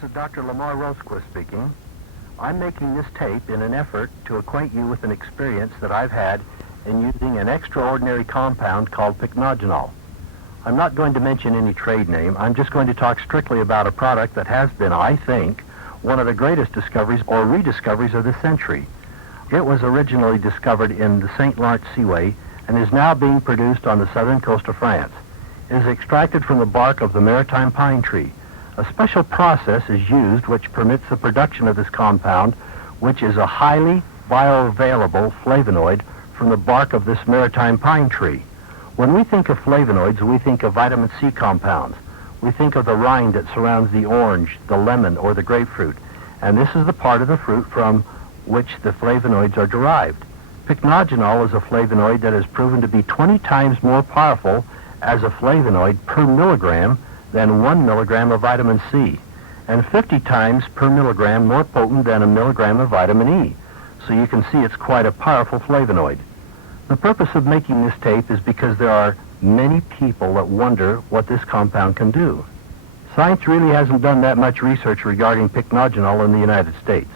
This is Dr. Lamar Rosquist speaking. I'm making this tape in an effort to acquaint you with an experience that I've had in using an extraordinary compound called pycnogenol. I'm not going to mention any trade name. I'm just going to talk strictly about a product that has been, I think, one of the greatest discoveries or rediscoveries of the century. It was originally discovered in the St. Lawrence Seaway and is now being produced on the southern coast of France. It is extracted from the bark of the maritime pine tree. A special process is used which permits the production of this compound, which is a highly bioavailable flavonoid from the bark of this maritime pine tree. When we think of flavonoids, we think of vitamin C compounds. We think of the rind that surrounds the orange, the lemon, or the grapefruit. And this is the part of the fruit from which the flavonoids are derived. Pycnogenol is a flavonoid that is proven to be 20 times more powerful as a flavonoid per milligram than 1 milligram of vitamin C, and 50 times per milligram more potent than a milligram of vitamin E. So you can see it's quite a powerful flavonoid. The purpose of making this tape is because there are many people that wonder what this compound can do. Science really hasn't done that much research regarding pycnogenol in the United States.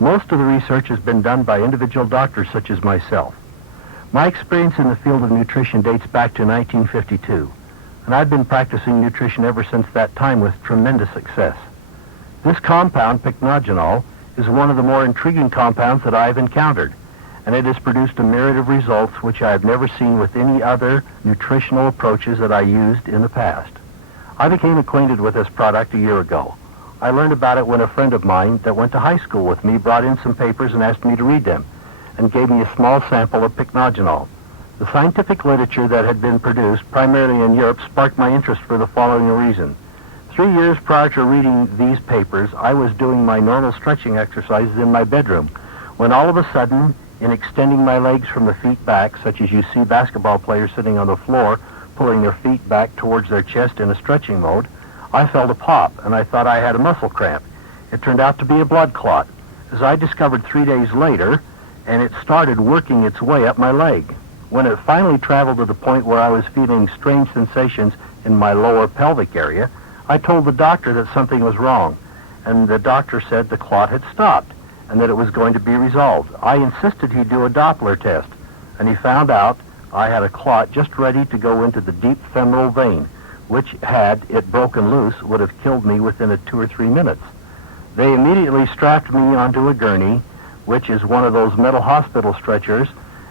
Most of the research has been done by individual doctors such as myself. My experience in the field of nutrition dates back to 1952. And I've been practicing nutrition ever since that time with tremendous success. This compound, pycnogenol, is one of the more intriguing compounds that I've encountered, and it has produced a myriad of results which I have never seen with any other nutritional approaches that I used in the past. I became acquainted with this product a year ago. I learned about it when a friend of mine that went to high school with me brought in some papers and asked me to read them, and gave me a small sample of pycnogenol. The scientific literature that had been produced, primarily in Europe, sparked my interest for the following reason. 3 years prior to reading these papers, I was doing my normal stretching exercises in my bedroom, when all of a sudden, in extending my legs from the feet back, such as you see basketball players sitting on the floor, pulling their feet back towards their chest in a stretching mode, I felt a pop, and I thought I had a muscle cramp. It turned out to be a blood clot, as I discovered 3 days later, and it started working its way up my leg. When it finally traveled to the point where I was feeling strange sensations in my lower pelvic area, I told the doctor that something was wrong, and the doctor said the clot had stopped and that it was going to be resolved. I insisted he do a Doppler test, and he found out I had a clot just ready to go into the deep femoral vein, which, had it broken loose, would have killed me within 2 or 3 minutes. They immediately strapped me onto a gurney, which is one of those metal hospital stretchers,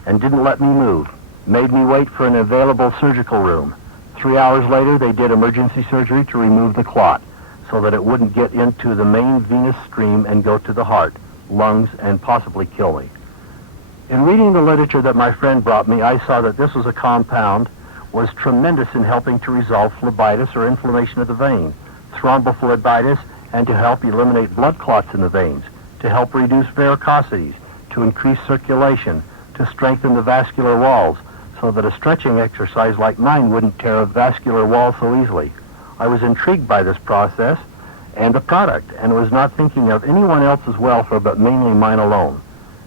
and didn't let me move, made me wait for an available surgical room. 3 hours later, they did emergency surgery to remove the clot so that it wouldn't get into the main venous stream and go to the heart, lungs, and possibly kill me. In reading the literature that my friend brought me, I saw that this was a compound was tremendous in helping to resolve phlebitis or inflammation of the vein, thrombophlebitis, and to help eliminate blood clots in the veins, to help reduce varicosities, to increase circulation, to strengthen the vascular walls, so that a stretching exercise like mine wouldn't tear a vascular wall so easily. I was intrigued by this process and the product, and was not thinking of anyone else's welfare but mainly mine alone.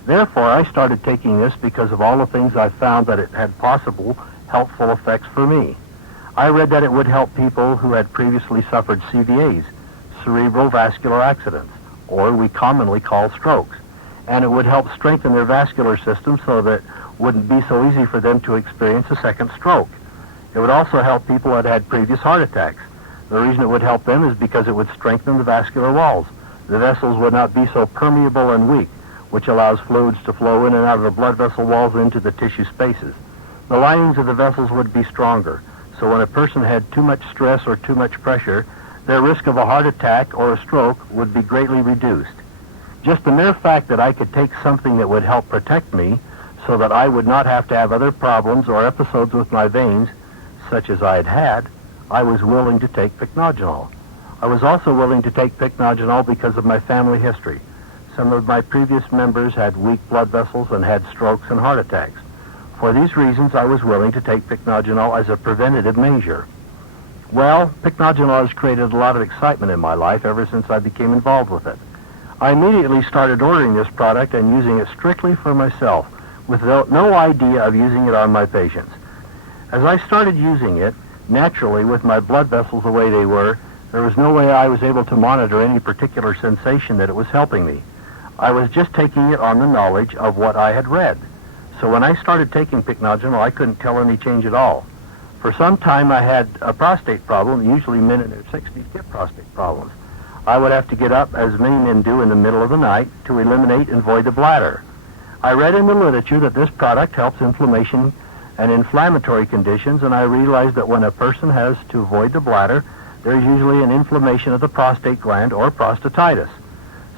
Therefore, I started taking this because of all the things I found that it had possible helpful effects for me. I read that it would help people who had previously suffered CVAs, cerebral vascular accidents, or we commonly call strokes, and it would help strengthen their vascular system so that it wouldn't be so easy for them to experience a second stroke. It would also help people that had previous heart attacks. The reason it would help them is because it would strengthen the vascular walls. The vessels would not be so permeable and weak, which allows fluids to flow in and out of the blood vessel walls into the tissue spaces. The linings of the vessels would be stronger, so when a person had too much stress or too much pressure, their risk of a heart attack or a stroke would be greatly reduced. Just the mere fact that I could take something that would help protect me so that I would not have to have other problems or episodes with my veins, such as I had had, I was willing to take pycnogenol. I was also willing to take pycnogenol because of my family history. Some of my previous members had weak blood vessels and had strokes and heart attacks. For these reasons, I was willing to take pycnogenol as a preventative measure. Well, pycnogenol has created a lot of excitement in my life ever since I became involved with it. I immediately started ordering this product and using it strictly for myself, with no idea of using it on my patients. As I started using it, naturally, with my blood vessels the way they were, There was no way I was able to monitor any particular sensation that it was helping me. I was just taking it on the knowledge of what I had read. So when I started taking Pycnogenol, I couldn't tell any change at all. For some time, I had a prostate problem. Usually men in their 60s get prostate problems. I would have to get up, as many men do, in the middle of the night to eliminate and void the bladder. I read in the literature that this product helps inflammation and inflammatory conditions, and I realized that when a person has to void the bladder, there's usually an inflammation of the prostate gland or prostatitis.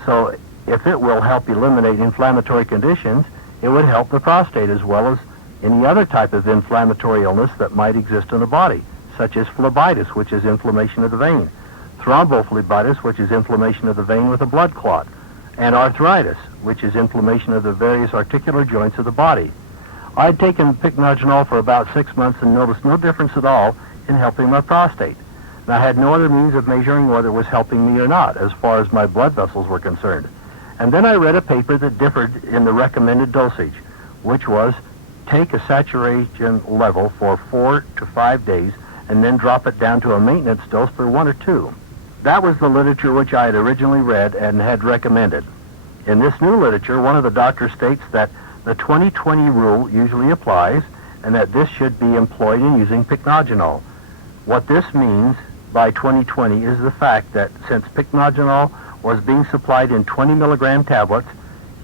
So if it will help eliminate inflammatory conditions, it would help the prostate as well as any other type of inflammatory illness that might exist in the body, such as phlebitis, which is inflammation of the vein, thrombophlebitis, which is inflammation of the vein with a blood clot, and arthritis, which is inflammation of the various articular joints of the body. I'd taken Pycnogenol for about 6 months and noticed no difference at all in helping my prostate. And I had no other means of measuring whether it was helping me or not, as far as my blood vessels were concerned. And then I read a paper that differed in the recommended dosage, which was take a saturation level for 4 to 5 days and then drop it down to a maintenance dose for 1 or 2. That was the literature which I had originally read and had recommended. In this new literature, one of the doctors states that the 20-20 rule usually applies and that this should be employed in using Pycnogenol. What this means by 20-20 is the fact that since Pycnogenol was being supplied in 20 milligram tablets,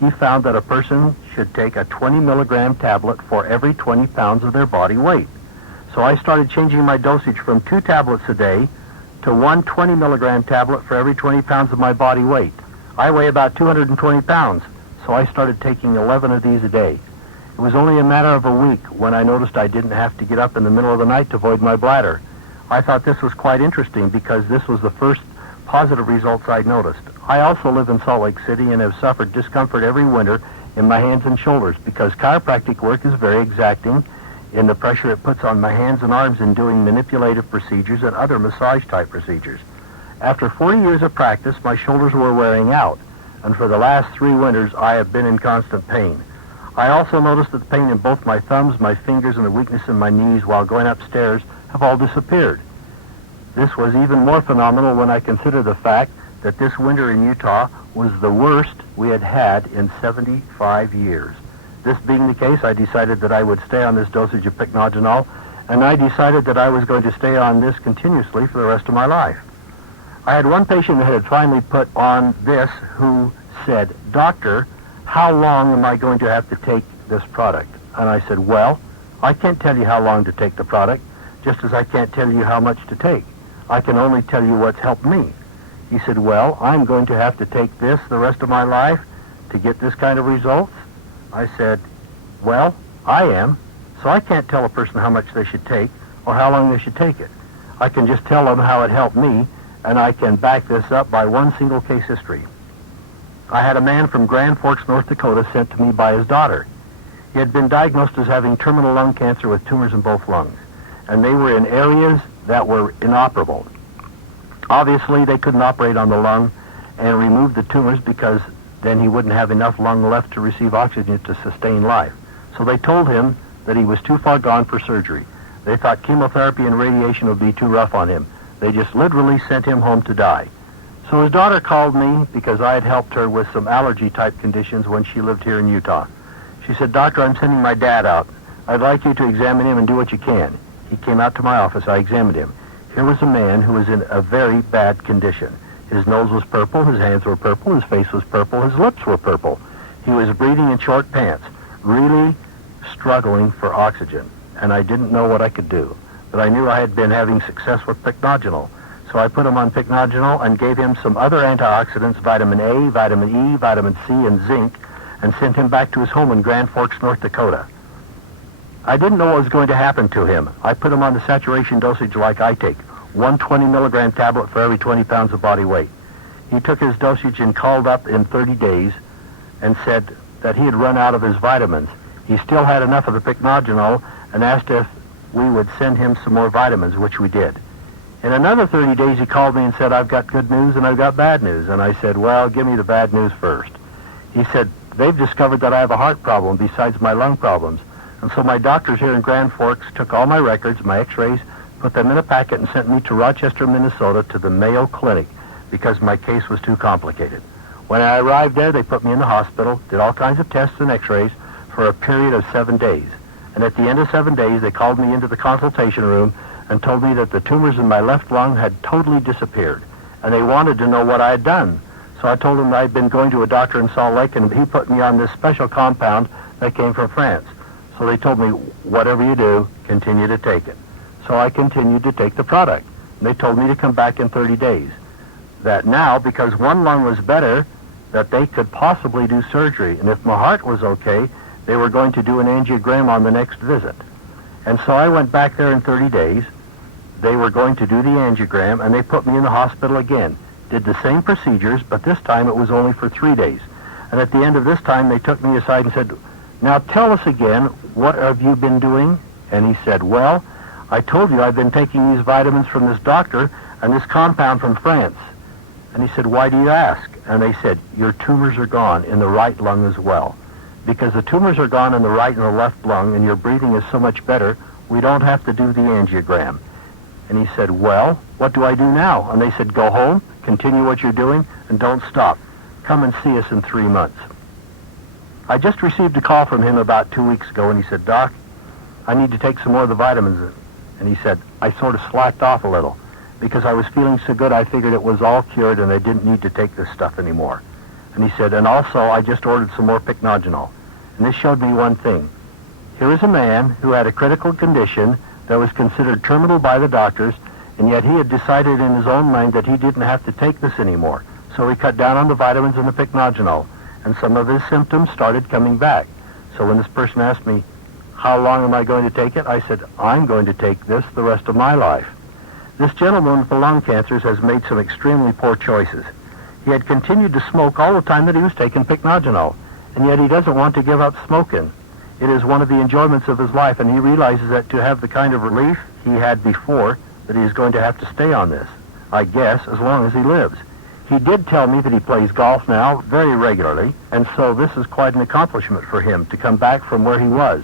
he found that a person should take a 20 milligram tablet for every 20 pounds of their body weight. So I started changing my dosage from 2 tablets a day to 1 20 milligram tablet for every 20 pounds of my body weight. I weigh about 220 pounds, so I started taking 11 of these a day. It was only a matter of a week when I noticed I didn't have to get up in the middle of the night to void my bladder. I thought this was quite interesting because this was the first positive results I'd noticed. I also live in Salt Lake City and have suffered discomfort every winter in my hands and shoulders because chiropractic work is very exacting in the pressure it puts on my hands and arms in doing manipulative procedures and other massage-type procedures. After 40 years of practice, my shoulders were wearing out, and for the last 3 winters, I have been in constant pain. I also noticed that the pain in both my thumbs, my fingers, and the weakness in my knees while going upstairs have all disappeared. This was even more phenomenal when I consider the fact that this winter in Utah was the worst we had had in 75 years. This being the case, I decided that I would stay on this dosage of Pycnogenol, and I decided that I was going to stay on this continuously for the rest of my life. I had one patient that had finally put on this who said, "Doctor, how long am I going to have to take this product?" And I said, "Well, I can't tell you how long to take the product, just as I can't tell you how much to take. I can only tell you what's helped me." He said, "Well, I'm going to have to take this the rest of my life to get this kind of results?" I said, "Well, I am, so I can't tell a person how much they should take or how long they should take it. I can just tell them how it helped me, and I can back this up by one single case history. I had a man from Grand Forks, North Dakota, sent to me by his daughter. He had been diagnosed as having terminal lung cancer with tumors in both lungs, and they were in areas that were inoperable. Obviously, they couldn't operate on the lung and remove the tumors because then he wouldn't have enough lung left to receive oxygen to sustain life. So they told him that he was too far gone for surgery. They thought chemotherapy and radiation would be too rough on him. They just literally sent him home to die. So his daughter called me because I had helped her with some allergy-type conditions when she lived here in Utah. She said, "Doctor, I'm sending my dad out. I'd like you to examine him and do what you can." He came out to my office. I examined him. Here was a man who was in a very bad condition. His nose was purple, his hands were purple, his face was purple, his lips were purple. He was breathing in short pants, really struggling for oxygen, and I didn't know what I could do. But I knew I had been having success with Pycnogenol. So I put him on Pycnogenol and gave him some other antioxidants, vitamin A, vitamin E, vitamin C, and zinc, and sent him back to his home in Grand Forks, North Dakota. I didn't know what was going to happen to him. I put him on the saturation dosage like I take, 1 20 milligram tablet for every 20 pounds of body weight. He took his dosage and called up in 30 days and said that he had run out of his vitamins. He still had enough of the Pycnogenol and asked if we would send him some more vitamins, which we did. In another 30 days, he called me and said, "I've got good news and I've got bad news." And I said, "Well, give me the bad news first." He said, "They've discovered that I have a heart problem besides my lung problems." And so my doctors here in Grand Forks took all my records, my x-rays, put them in a packet, and sent me to Rochester, Minnesota, to the Mayo Clinic because my case was too complicated. When I arrived there, they put me in the hospital, did all kinds of tests and x-rays for a period of 7 days. And at the end of 7 days, they called me into the consultation room and told me that the tumors in my left lung had totally disappeared. And they wanted to know what I had done. So I told them I'd been going to a doctor in Salt Lake, and he put me on this special compound that came from France. So they told me, whatever you do, continue to take it. So I continued to take the product. And they told me to come back in 30 days. That now, because one lung was better, that they could possibly do surgery. And if my heart was okay, they were going to do an angiogram on the next visit. And so I went back there in 30 days. They were going to do the angiogram, and they put me in the hospital again. Did the same procedures, but this time it was only for 3 days. And at the end of this time, they took me aside and said, now tell us again, what have you been doing? And he said, well, I told you I've been taking these vitamins from this doctor and this compound from France. And he said, why do you ask? And they said, your tumors are gone in the right lung as well. Because the tumors are gone in the right and the left lung, and your breathing is so much better, we don't have to do the angiogram. And he said, well, what do I do now? And they said, go home, continue what you're doing, and don't stop. Come and see us in 3 months. I just received a call from him about 2 weeks ago, and he said, Doc, I need to take some more of the vitamins. And he said, I sort of slacked off a little. Because I was feeling so good, I figured it was all cured and I didn't need to take this stuff anymore. And he said, and also I just ordered some more Pycnogenol. And this showed me one thing. Here is a man who had a critical condition that was considered terminal by the doctors, and yet he had decided in his own mind that he didn't have to take this anymore. So he cut down on the vitamins and the Pycnogenol, and some of his symptoms started coming back. So when this person asked me, how long am I going to take it? I said, I'm going to take this the rest of my life. This gentleman with the lung cancers has made some extremely poor choices. He had continued to smoke all the time that he was taking Pycnogenol, and yet he doesn't want to give up smoking. It is one of the enjoyments of his life, and he realizes that to have the kind of relief he had before, that he is going to have to stay on this, I guess, as long as he lives. He did tell me that he plays golf now very regularly, and so this is quite an accomplishment for him to come back from where he was.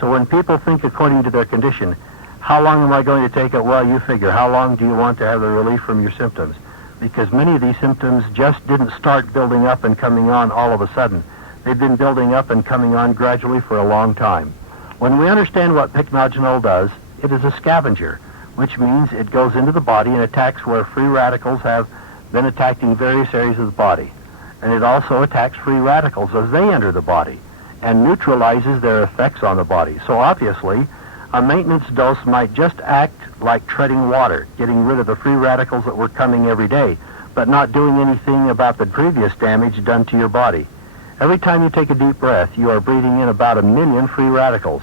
So when people think according to their condition, how long am I going to take it? Well, you figure, how long do you want to have the relief from your symptoms? Because many of these symptoms just didn't start building up and coming on all of a sudden. They've been building up and coming on gradually for a long time. When we understand what Pycnogenol does, it is a scavenger, which means it goes into the body and attacks where free radicals have been attacking various areas of the body. And it also attacks free radicals as they enter the body and neutralizes their effects on the body. So obviously, a maintenance dose might just act like treading water, getting rid of the free radicals that were coming every day, but not doing anything about the previous damage done to your body. Every time you take a deep breath, you are breathing in about 1 million free radicals,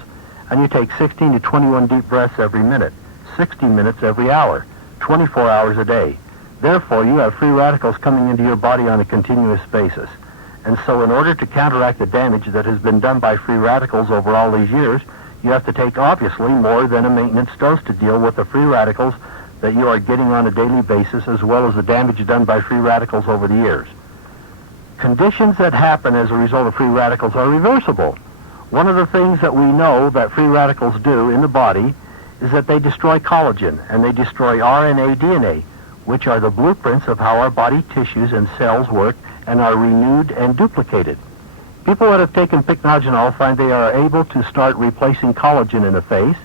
and you take 16 to 21 deep breaths every minute, 60 minutes every hour, 24 hours a day. Therefore, you have free radicals coming into your body on a continuous basis. And so in order to counteract the damage that has been done by free radicals over all these years, you have to take, obviously, more than a maintenance dose to deal with the free radicals that you are getting on a daily basis, as well as the damage done by free radicals over the years. Conditions that happen as a result of free radicals are reversible. One of the things that we know that free radicals do in the body is that they destroy collagen, and they destroy RNA, DNA, which are the blueprints of how our body tissues and cells work and are renewed and duplicated. People that have taken Pycnogenol find they are able to start replacing collagen in the face,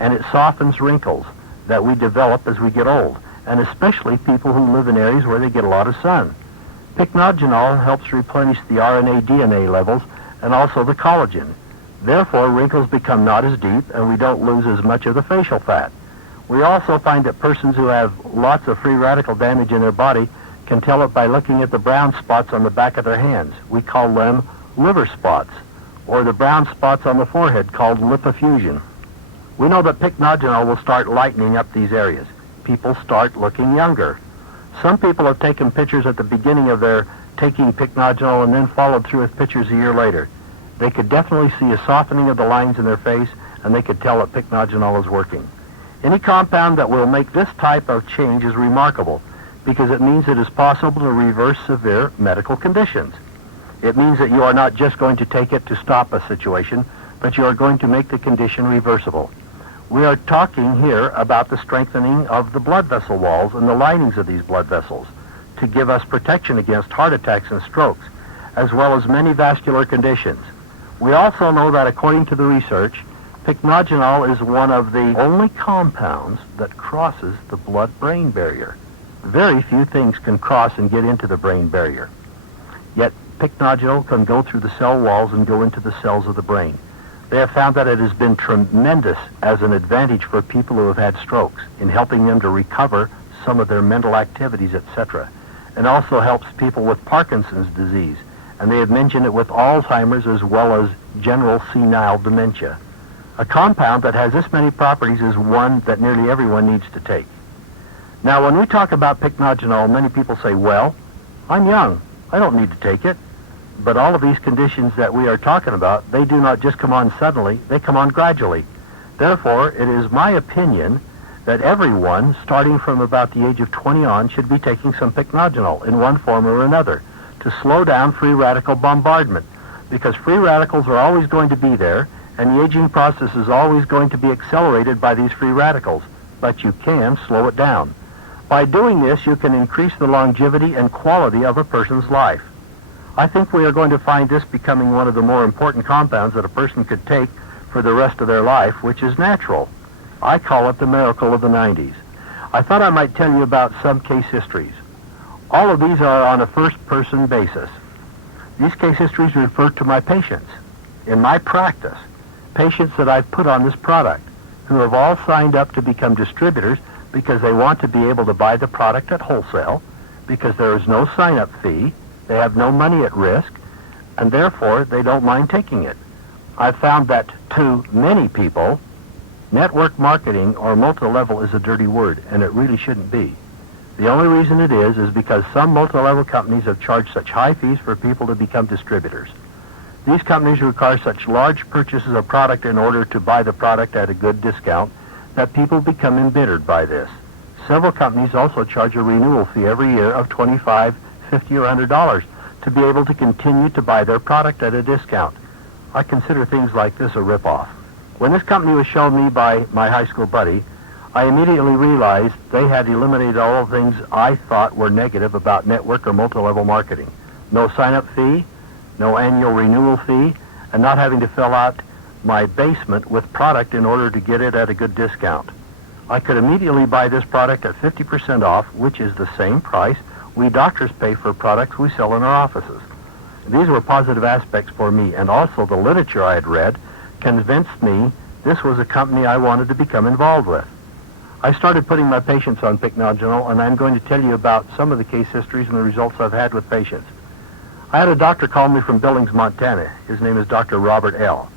and it softens wrinkles that we develop as we get old, and especially people who live in areas where they get a lot of sun. Pycnogenol helps replenish the RNA, DNA levels, and also the collagen. Therefore, wrinkles become not as deep, and we don't lose as much of the facial fat. We also find that persons who have lots of free radical damage in their body can tell it by looking at the brown spots on the back of their hands. We call them liver spots, or the brown spots on the forehead called lipofuscin. We know that Pycnogenol will start lightening up these areas. People start looking younger. Some people have taken pictures at the beginning of their taking Pycnogenol and then followed through with pictures a year later. They could definitely see a softening of the lines in their face, and they could tell that Pycnogenol is working. Any compound that will make this type of change is remarkable, because it means it is possible to reverse severe medical conditions. It means that you are not just going to take it to stop a situation, but you are going to make the condition reversible. We are talking here about the strengthening of the blood vessel walls and the linings of these blood vessels to give us protection against heart attacks and strokes, as well as many vascular conditions. We also know that according to the research, pycnogenol is one of the only compounds that crosses the blood-brain barrier. Very few things can cross and get into the brain barrier. Yet pycnogenol can go through the cell walls and go into the cells of the brain. They have found that it has been tremendous as an advantage for people who have had strokes in helping them to recover some of their mental activities, etc. And also helps people with Parkinson's disease. And they have mentioned it with Alzheimer's as well as general senile dementia. A compound that has this many properties is one that nearly everyone needs to take. Now, when we talk about pycnogenol, many people say, well, I'm young. I don't need to take it. But all of these conditions that we are talking about, they do not just come on suddenly, they come on gradually. Therefore, it is my opinion that everyone, starting from about the age of 20 on, should be taking some pycnogenol in one form or another to slow down free radical bombardment, because free radicals are always going to be there, and the aging process is always going to be accelerated by these free radicals, but you can slow it down. By doing this, you can increase the longevity and quality of a person's life. I think we are going to find this becoming one of the more important compounds that a person could take for the rest of their life, which is natural. I call it the miracle of the 90s. I thought I might tell you about some case histories. All of these are on a first-person basis. These case histories refer to my patients. In my practice, patients that I've put on this product, who have all signed up to become distributors because they want to be able to buy the product at wholesale, because there is no sign-up fee, they have no money at risk, and therefore they don't mind taking it. I've found that to many people, network marketing or multi-level is a dirty word, and it really shouldn't be. The only reason it is because some multi-level companies have charged such high fees for people to become distributors. These companies require such large purchases of product in order to buy the product at a good discount that people become embittered by this. Several companies also charge a renewal fee every year of $25, $50, or $100 to be able to continue to buy their product at a discount. I consider things like this a ripoff. When this company was shown me by my high school buddy, I immediately realized they had eliminated all the things I thought were negative about network or multi-level marketing. No sign-up fee, no annual renewal fee, and not having to fill out my basement with product in order to get it at a good discount. I could immediately buy this product at 50% off, which is the same price we doctors pay for products we sell in our offices. These were positive aspects for me, and also the literature I had read convinced me this was a company I wanted to become involved with. I started putting my patients on pycnogenol, and I'm going to tell you about some of the case histories and the results I've had with patients. I had a doctor call me from Billings, Montana. His name is Dr. Robert L.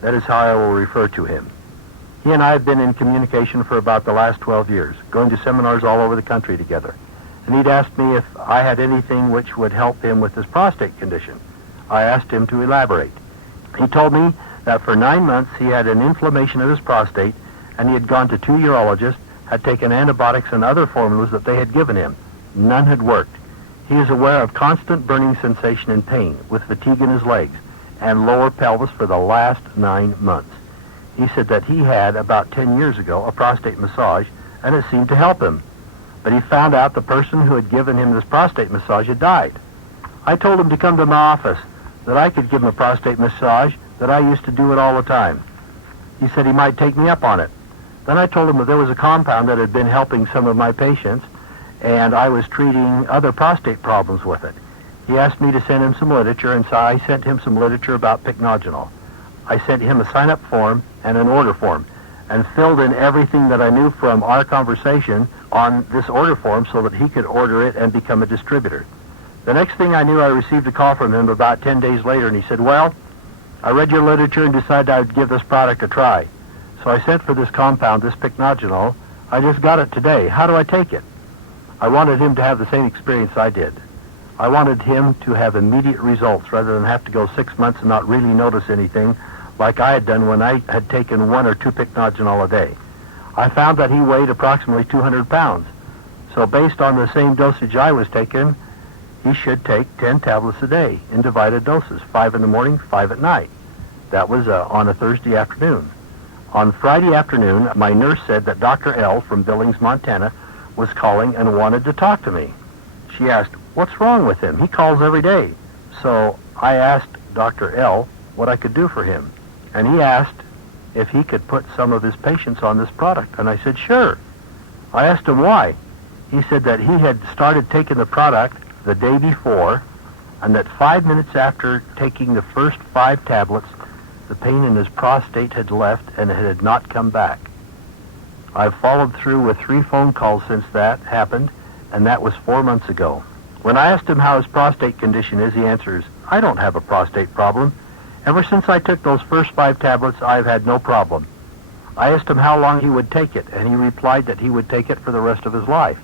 That is how I will refer to him. He and I have been in communication for about the last 12 years, going to seminars all over the country together. And he'd asked me if I had anything which would help him with his prostate condition. I asked him to elaborate. He told me that for 9 months he had an inflammation of his prostate, and he had gone to 2 urologists, had taken antibiotics and other formulas that they had given him. None had worked. He is aware of constant burning sensation and pain with fatigue in his legs and lower pelvis for the last 9 months. He said that he had, about 10 years ago, a prostate massage, and it seemed to help him. But he found out the person who had given him this prostate massage had died. I told him to come to my office, that I could give him a prostate massage, that I used to do it all the time. He said he might take me up on it. Then I told him that there was a compound that had been helping some of my patients, and I was treating other prostate problems with it. He asked me to send him some literature, and so I sent him some literature about pycnogenol. I sent him a sign-up form and an order form, and filled in everything that I knew from our conversation on this order form so that he could order it and become a distributor. The next thing I knew, I received a call from him about 10 days later, and he said, well, I read your literature and decided I'd give this product a try. So I sent for this compound, this pycnogenol. I just got it today. How do I take it? I wanted him to have the same experience I did. I wanted him to have immediate results rather than have to go 6 months and not really notice anything like I had done when I had taken 1 or 2 pycnogenol a day. I found that he weighed approximately 200 pounds. So based on the same dosage I was taking, he should take 10 tablets a day in divided doses, 5 in the morning, 5 at night. That was on a Thursday afternoon. On Friday afternoon, my nurse said that Dr. L. from Billings, Montana, was calling and wanted to talk to me. She asked, "What's wrong with him? He calls every day." So I asked Dr. L. what I could do for him. And he asked if he could put some of his patients on this product. And I said, "Sure." I asked him why. He said that he had started taking the product the day before, and that 5 minutes after taking the first 5 tablets, the pain in his prostate had left and it had not come back. I've followed through with 3 phone calls since that happened, and that was 4 months ago. When I asked him how his prostate condition is, he answers, "I don't have a prostate problem. Ever since I took those first 5 tablets, I've had no problem." I asked him how long he would take it, and he replied that he would take it for the rest of his life,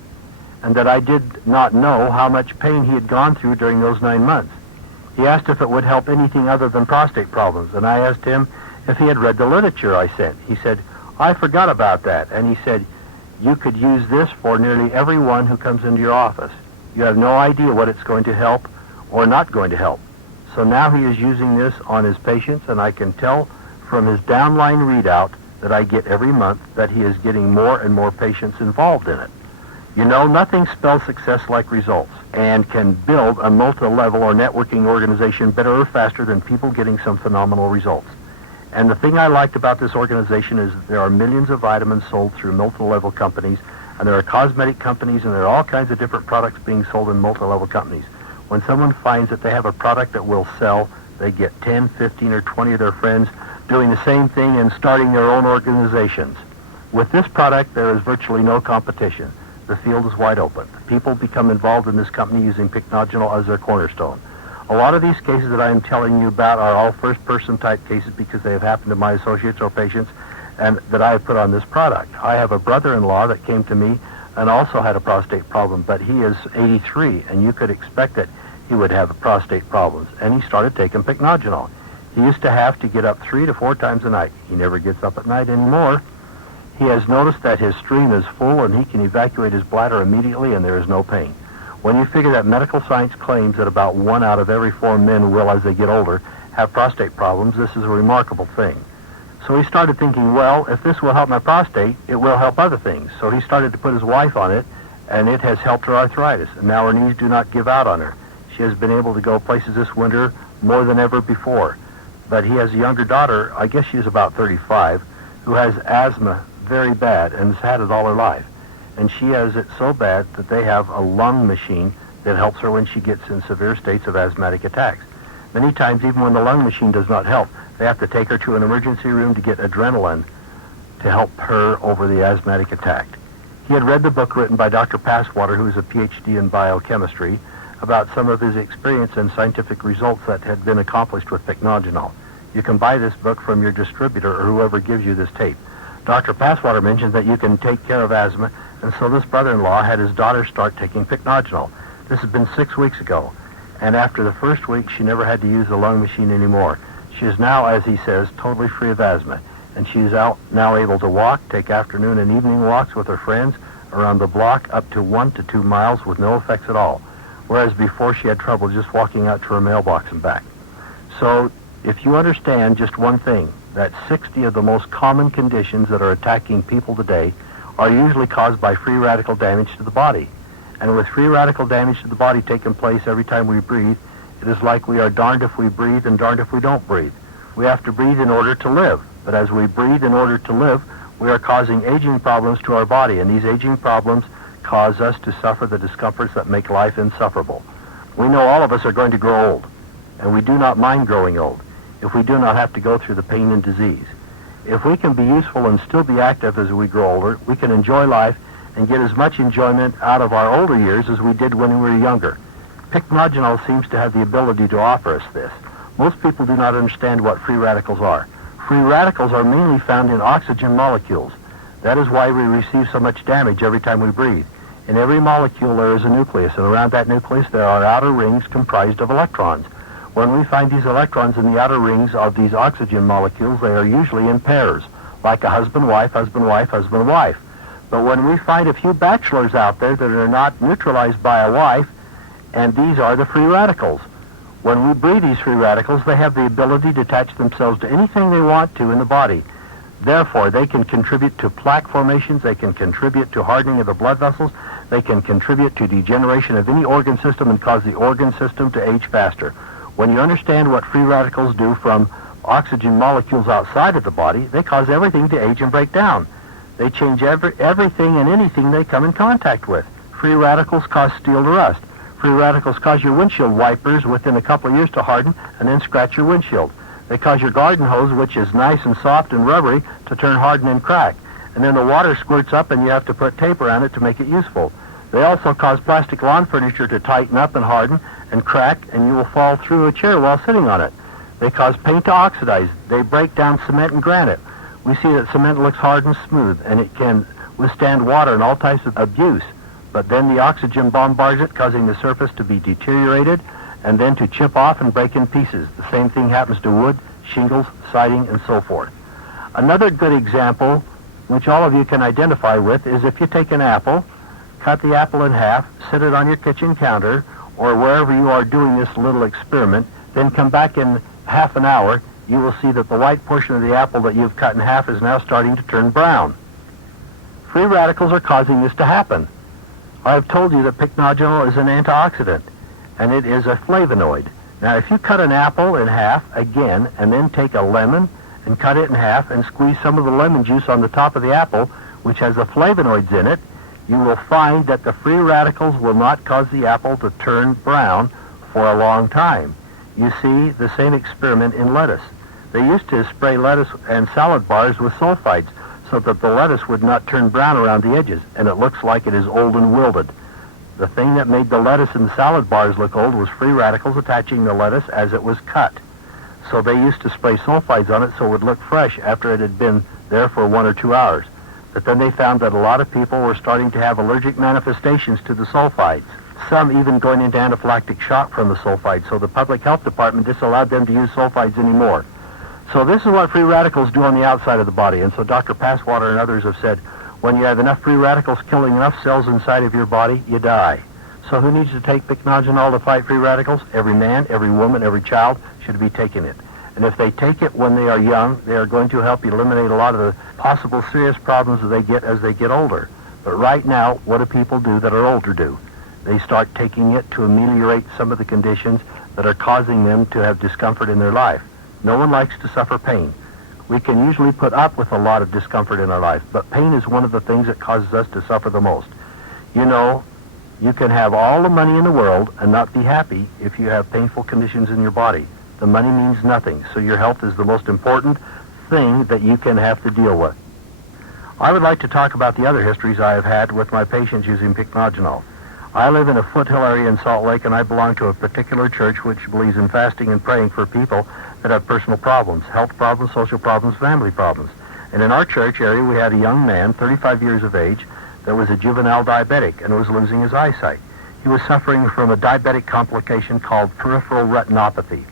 and that I did not know how much pain he had gone through during those 9 months. He asked if it would help anything other than prostate problems, and I asked him if he had read the literature I sent. He said, "I forgot about that," and he said, "You could use this for nearly everyone who comes into your office. You have no idea what it's going to help or not going to help." So now he is using this on his patients, and I can tell from his downline readout that I get every month that he is getting more and more patients involved in it. You know, nothing spells success like results, and can build a multi-level or networking organization better or faster than people getting some phenomenal results. And the thing I liked about this organization is there are millions of vitamins sold through multi-level companies, and there are cosmetic companies, and there are all kinds of different products being sold in multi-level companies. When someone finds that they have a product that will sell, they get 10, 15, or 20 of their friends doing the same thing and starting their own organizations. With this product, there is virtually no competition. The field is wide open. People become involved in this company using Pycnogenol as their cornerstone. A lot of these cases that I am telling you about are all first-person type cases because they have happened to my associates or patients and that I have put on this product. I have a brother-in-law that came to me and also had a prostate problem, but he is 83, and you could expect that he would have prostate problems, and he started taking Pycnogenol. He used to have to get up 3 to 4 times a night. He never gets up at night anymore. He has noticed that his stream is full and he can evacuate his bladder immediately and there is no pain. When you figure that medical science claims that about 1 out of every 4 men will, as they get older, have prostate problems, this is a remarkable thing. So he started thinking, well, if this will help my prostate, it will help other things. So he started to put his wife on it, and it has helped her arthritis. And now her knees do not give out on her. She has been able to go places this winter more than ever before. But he has a younger daughter, I guess she is about 35, who has asthma very bad and has had it all her life. And she has it so bad that they have a lung machine that helps her when she gets in severe states of asthmatic attacks. Many times, even when the lung machine does not help, they have to take her to an emergency room to get adrenaline to help her over the asthmatic attack. He had read the book written by Dr. Passwater, who is a PhD in biochemistry, about some of his experience and scientific results that had been accomplished with Pycnogenol. You can buy this book from your distributor or whoever gives you this tape. Dr. Passwater mentions that you can take care of asthma, and so this brother-in-law had his daughter start taking Pycnogenol. This has been 6 weeks ago, and after the first week, she never had to use the lung machine anymore. She is now, as he says, totally free of asthma, and she is out now able to walk, take afternoon and evening walks with her friends around the block up to 1 to 2 miles with no effects at all, whereas before she had trouble just walking out to her mailbox and back. So if you understand just one thing, that 60 of the most common conditions that are attacking people today are usually caused by free radical damage to the body. And with free radical damage to the body taking place every time we breathe, it is like we are darned if we breathe and darned if we don't breathe. We have to breathe in order to live. But as we breathe in order to live, we are causing aging problems to our body. And these aging problems cause us to suffer the discomforts that make life insufferable. We know all of us are going to grow old, and we do not mind growing old if we do not have to go through the pain and disease. If we can be useful and still be active as we grow older, we can enjoy life and get as much enjoyment out of our older years as we did when we were younger. Pycnogenol seems to have the ability to offer us this. Most people do not understand what free radicals are. Free radicals are mainly found in oxygen molecules. That is why we receive so much damage every time we breathe. In every molecule there is a nucleus, and around that nucleus there are outer rings comprised of electrons. When we find these electrons in the outer rings of these oxygen molecules, they are usually in pairs, like a husband-wife, husband-wife, husband-wife. But when we find a few bachelors out there that are not neutralized by a wife, and these are the free radicals. When we breathe these free radicals, they have the ability to attach themselves to anything they want to in the body. Therefore, they can contribute to plaque formations, they can contribute to hardening of the blood vessels, they can contribute to degeneration of any organ system and cause the organ system to age faster. When you understand what free radicals do from oxygen molecules outside of the body, they cause everything to age and break down. They change everything and anything they come in contact with. Free radicals cause steel to rust. Free radicals cause your windshield wipers within a couple of years to harden and then scratch your windshield. They cause your garden hose, which is nice and soft and rubbery, to turn hardened and crack. And then the water squirts up and you have to put tape around it to make it useful. They also cause plastic lawn furniture to tighten up and harden and crack, and you will fall through a chair while sitting on it. They cause paint to oxidize. They break down cement and granite. We see that cement looks hard and smooth, and it can withstand water and all types of abuse. But then the oxygen bombards it, causing the surface to be deteriorated and then to chip off and break in pieces. The same thing happens to wood, shingles, siding, and so forth. Another good example, which all of you can identify with, is if you take an apple, cut the apple in half, sit it on your kitchen counter, or wherever you are doing this little experiment, then come back in half an hour, you will see that the white portion of the apple that you've cut in half is now starting to turn brown. Free radicals are causing this to happen. I've told you that pycnogenol is an antioxidant, and it is a flavonoid. Now, if you cut an apple in half again, and then take a lemon and cut it in half and squeeze some of the lemon juice on the top of the apple, which has the flavonoids in it, you will find that the free radicals will not cause the apple to turn brown for a long time. You see the same experiment in lettuce. They used to spray lettuce and salad bars with sulfites so that the lettuce would not turn brown around the edges, and it looks like it is old and wilted. The thing that made the lettuce and salad bars look old was free radicals attaching the lettuce as it was cut. So they used to spray sulfites on it so it would look fresh after it had been there for 1 or 2 hours. But then they found that a lot of people were starting to have allergic manifestations to the sulfites, some even going into anaphylactic shock from the sulfites, so the public health department disallowed them to use sulfites anymore. So this is what free radicals do on the outside of the body, and so Dr. Passwater and others have said, when you have enough free radicals killing enough cells inside of your body, you die. So who needs to take pycnogenol to fight free radicals? Every man, every woman, every child should be taking it. And if they take it when they are young, they are going to help eliminate a lot of the possible serious problems that they get as they get older. But right now, what do people do that are older do? They start taking it to ameliorate some of the conditions that are causing them to have discomfort in their life. No one likes to suffer pain. We can usually put up with a lot of discomfort in our life, but pain is one of the things that causes us to suffer the most. You know, you can have all the money in the world and not be happy if you have painful conditions in your body. The money means nothing, so your health is the most important thing that you can have to deal with. I would like to talk about the other histories I have had with my patients using pycnogenol. I live in a foothill area in Salt Lake, and I belong to a particular church which believes in fasting and praying for people that have personal problems, health problems, social problems, family problems. And in our church area, we had a young man, 35 years of age, that was a juvenile diabetic and was losing his eyesight. He was suffering from a diabetic complication called peripheral retinopathy.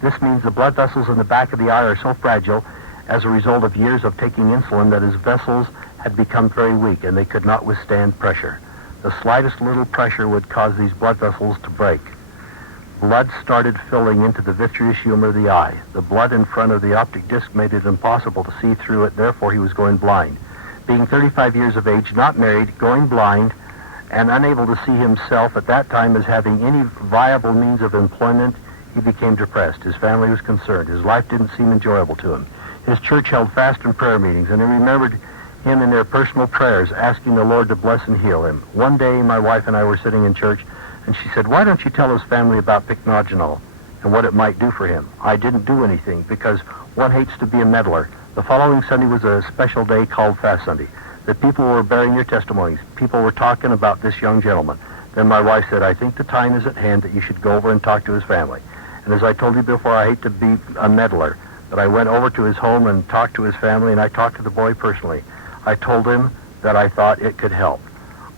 This means the blood vessels in the back of the eye are so fragile as a result of years of taking insulin that his vessels had become very weak and they could not withstand pressure. The slightest little pressure would cause these blood vessels to break. Blood started filling into the vitreous humor of the eye. The blood in front of the optic disc made it impossible to see through it, therefore he was going blind. Being 35 years of age, not married, going blind, and unable to see himself at that time as having any viable means of employment, he became depressed. His family was concerned. His life didn't seem enjoyable to him. His church held fast and prayer meetings, and they remembered him in their personal prayers, asking the Lord to bless and heal him. One day, my wife and I were sitting in church, and she said, "Why don't you tell his family about pycnogenol and what it might do for him?" I didn't do anything because one hates to be a meddler. The following Sunday was a special day called Fast Sunday. The people were bearing their testimonies. People were talking about this young gentleman. Then my wife said, "I think the time is at hand that you should go over and talk to his family." And as I told you before, I hate to be a meddler, but I went over to his home and talked to his family, and I talked to the boy personally. I told him that I thought it could help.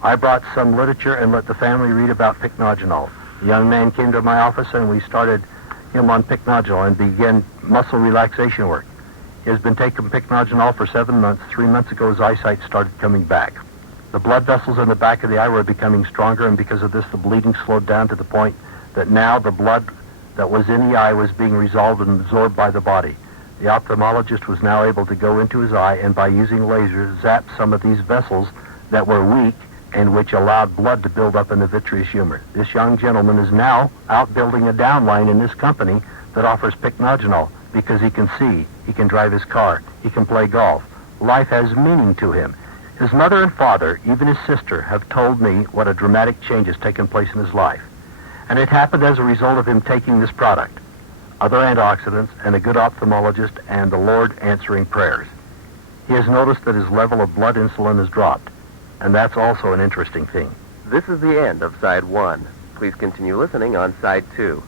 I brought some literature and let the family read about pycnogenol. The young man came to my office, and we started him on pycnogenol and began muscle relaxation work. He has been taking pycnogenol for 7 months. 3 months ago, his eyesight started coming back. The blood vessels in the back of the eye were becoming stronger, and because of this, the bleeding slowed down to the point that now the blood that was in the eye was being resolved and absorbed by the body. The ophthalmologist was now able to go into his eye and by using lasers zap some of these vessels that were weak and which allowed blood to build up in the vitreous humor. This young gentleman is now out building a downline in this company that offers pycnogenol because he can see, he can drive his car, he can play golf. Life has meaning to him. His mother and father, even his sister, have told me what a dramatic change has taken place in his life. And it happened as a result of him taking this product, other antioxidants, and a good ophthalmologist, and the Lord answering prayers. He has noticed that his level of blood insulin has dropped, and that's also an interesting thing. This is the end of Side 1. Please continue listening on Side 2.